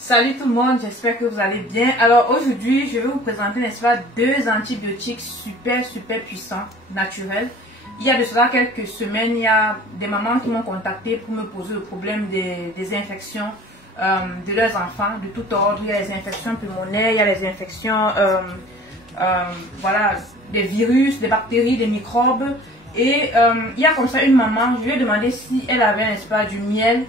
Salut tout le monde, j'espère que vous allez bien. Alors aujourd'hui, je vais vous présenter, n'est-ce pas, deux antibiotiques super puissants, naturels. Il y a de cela quelques semaines, il y a des mamans qui m'ont contacté pour me poser le problème des infections de leurs enfants, de tout ordre. Il y a les infections pulmonaires, il y a les infections, voilà, des virus, des bactéries, des microbes. Et il y a comme ça une maman, je lui ai demandé si elle avait, n'est-ce pas, du miel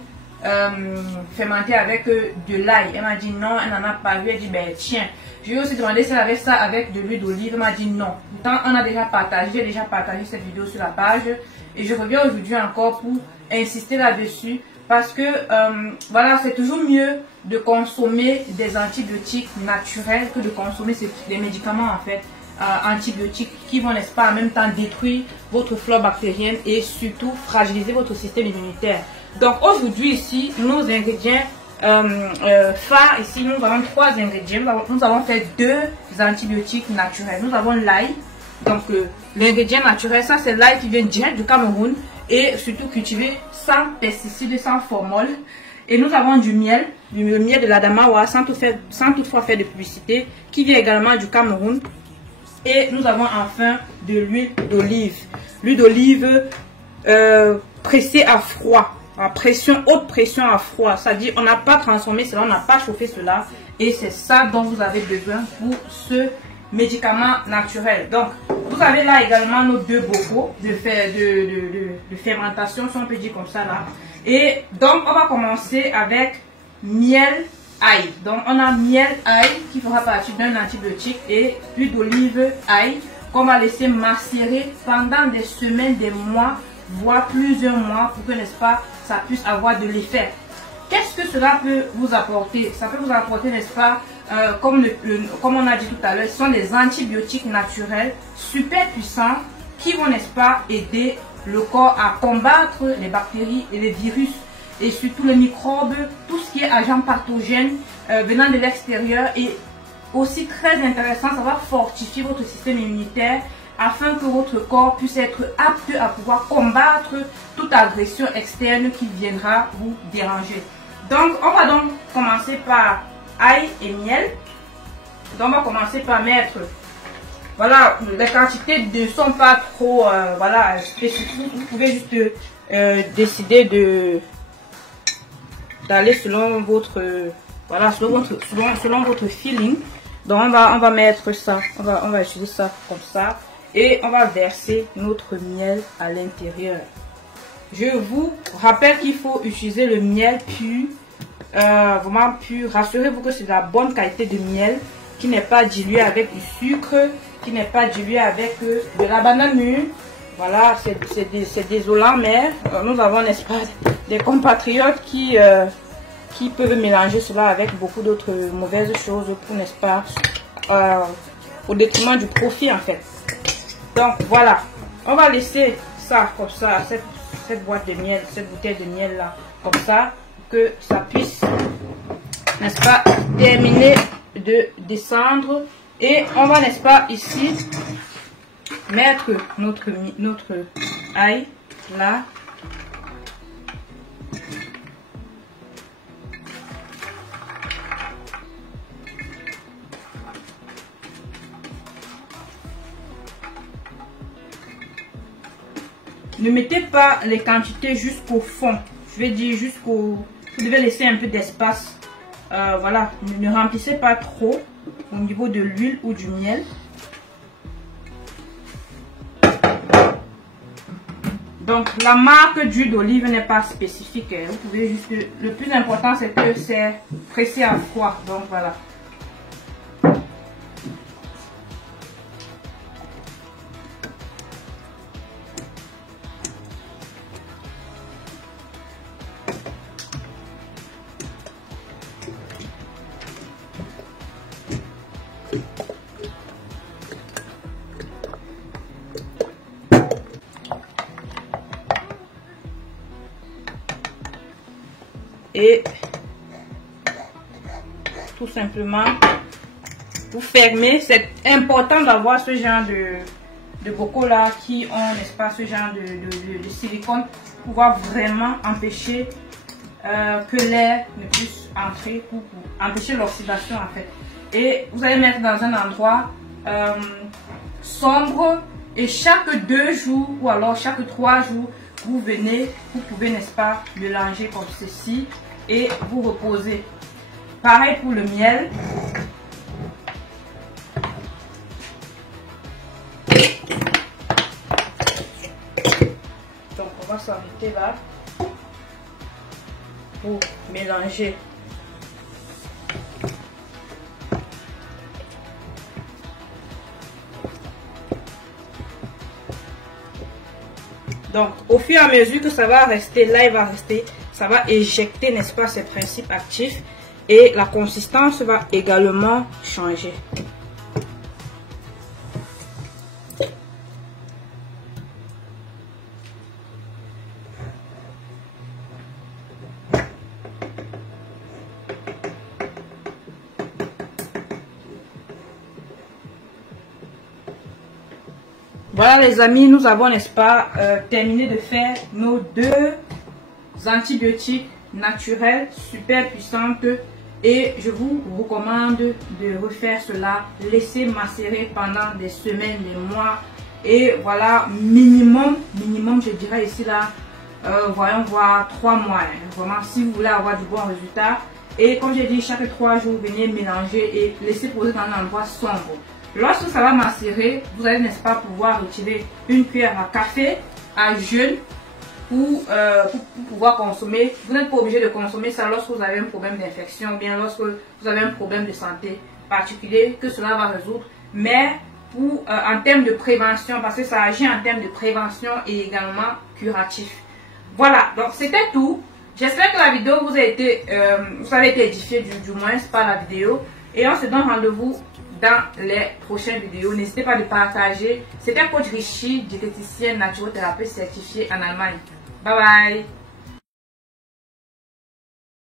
fermenté avec de l'ail. Elle m'a dit non, elle n'en a pas. Je lui ai dit ben tiens. Je lui ai aussi demandé si elle avait ça avec de l'huile d'olive. Elle m'a dit non. Pourtant on a déjà partagé, j'ai déjà partagé cette vidéo sur la page et je reviens aujourd'hui encore pour insister là-dessus parce que voilà, c'est toujours mieux de consommer des antibiotiques naturels que de consommer des médicaments en fait antibiotiques qui vont, n'est-ce pas, en même temps détruire votre flore bactérienne et surtout fragiliser votre système immunitaire. Donc aujourd'hui ici, nos ingrédients phares, ici nous avons trois ingrédients. Nous avons fait deux antibiotiques naturels. Nous avons l'ail, donc l'ingrédient naturel, ça c'est l'ail qui vient direct du Cameroun et surtout cultivé sans pesticides, sans formol. Et nous avons du miel, le miel de l'Adamawa, sans toutefois faire de publicité, qui vient également du Cameroun. Et nous avons enfin de l'huile d'olive. L'huile d'olive pressée à froid, à pression, haute pression à froid. C'est-à-dire on n'a pas transformé cela, on n'a pas chauffé cela. Et c'est ça dont vous avez besoin pour ce médicament naturel. Donc, vous avez là également nos deux bocaux de fermentation, si on peut dire comme ça là. Et donc, on va commencer avec miel ail. Donc, on a miel ail qui fera partie d'un antibiotique et huile d'olive ail qu'on va laisser macérer pendant des semaines, des mois, voire plusieurs mois pour que, n'est-ce pas, ça puisse avoir de l'effet. Qu'est-ce que cela peut vous apporter? Ça peut vous apporter, n'est-ce pas, comme on a dit tout à l'heure, ce sont des antibiotiques naturels super puissants qui vont, n'est-ce pas, aider le corps à combattre les bactéries et les virus et surtout les microbes, tout ce qui est agent pathogène venant de l'extérieur. Et aussi très intéressant, ça va fortifier votre système immunitaire afin que votre corps puisse être apte à pouvoir combattre toute agression externe qui viendra vous déranger. Donc on va donc commencer par ail et miel. Donc on va commencer par mettre, voilà, les quantités ne sont pas trop voilà, spécifiques. Vous pouvez juste décider d'aller selon votre voilà, selon votre feeling. Donc on va mettre ça, on va utiliser ça comme ça et on va verser notre miel à l'intérieur. Je vous rappelle qu'il faut utiliser le miel pur, vraiment pur. Rassurez-vous que c'est de la bonne qualité de miel qui n'est pas dilué avec du sucre, qui n'est pas dilué avec de la banane mûre. Voilà, c'est désolant, mais nous avons, n'est-ce pas, des compatriotes qui peuvent mélanger cela avec beaucoup d'autres mauvaises choses pour, n'est-ce pas, au détriment du profit en fait. Donc voilà, on va laisser ça comme ça, cette boîte de miel, cette bouteille de miel là, comme ça, que ça puisse, n'est-ce pas, terminer de descendre. Et on va, n'est-ce pas, ici mettre notre ail là. Ne mettez pas les quantités jusqu'au fond. Je vais dire jusqu'au... Vous devez laisser un peu d'espace. Voilà, ne remplissez pas trop au niveau de l'huile ou du miel. Donc la marque d'huile d'olive n'est pas spécifique. Vous pouvez juste... Le plus important c'est que c'est pressé à froid. Donc voilà. Et tout simplement vous fermez. C'est important d'avoir ce genre de bocaux là qui ont, n'est-ce pas, ce genre de silicone pour pouvoir vraiment empêcher que l'air ne puisse entrer pour empêcher l'oxydation en fait. Et vous allez mettre dans un endroit sombre et chaque 2 jours ou alors chaque 3 jours, vous venez, vous pouvez n'est-ce pas mélanger comme ceci et vous reposez. Pareil pour le miel. Donc on va s'arrêter là pour mélanger. Donc, au fur et à mesure que ça va rester, là, il va rester, ça va éjecter, n'est-ce pas, ces principes actifs et la consistance va également changer. Voilà les amis, nous avons n'est-ce pas terminé de faire nos 2 antibiotiques naturels super puissantes et je vous recommande de refaire cela, laisser macérer pendant des semaines, des mois et voilà minimum je dirais ici là, voyons voir 3 mois, hein, vraiment si vous voulez avoir du bon résultat et comme j'ai dit chaque 3 jours venez mélanger et laisser poser dans un endroit sombre. Lorsque ça va macérer, vous allez n'est-ce pas pouvoir retirer une cuillère à café à jeûne pour pouvoir consommer. Vous n'êtes pas obligé de consommer ça lorsque vous avez un problème d'infection ou bien lorsque vous avez un problème de santé particulier que cela va résoudre. Mais pour, en termes de prévention, parce que ça agit en termes de prévention et également curatif. Voilà, donc c'était tout. J'espère que la vidéo vous avez été édifié du moins par la vidéo. Et on se donne rendez-vous dans les prochaines vidéos. N'hésitez pas de partager. C'était Coach Richie, diététicienne naturothérapeute certifiée en Allemagne. Bye bye.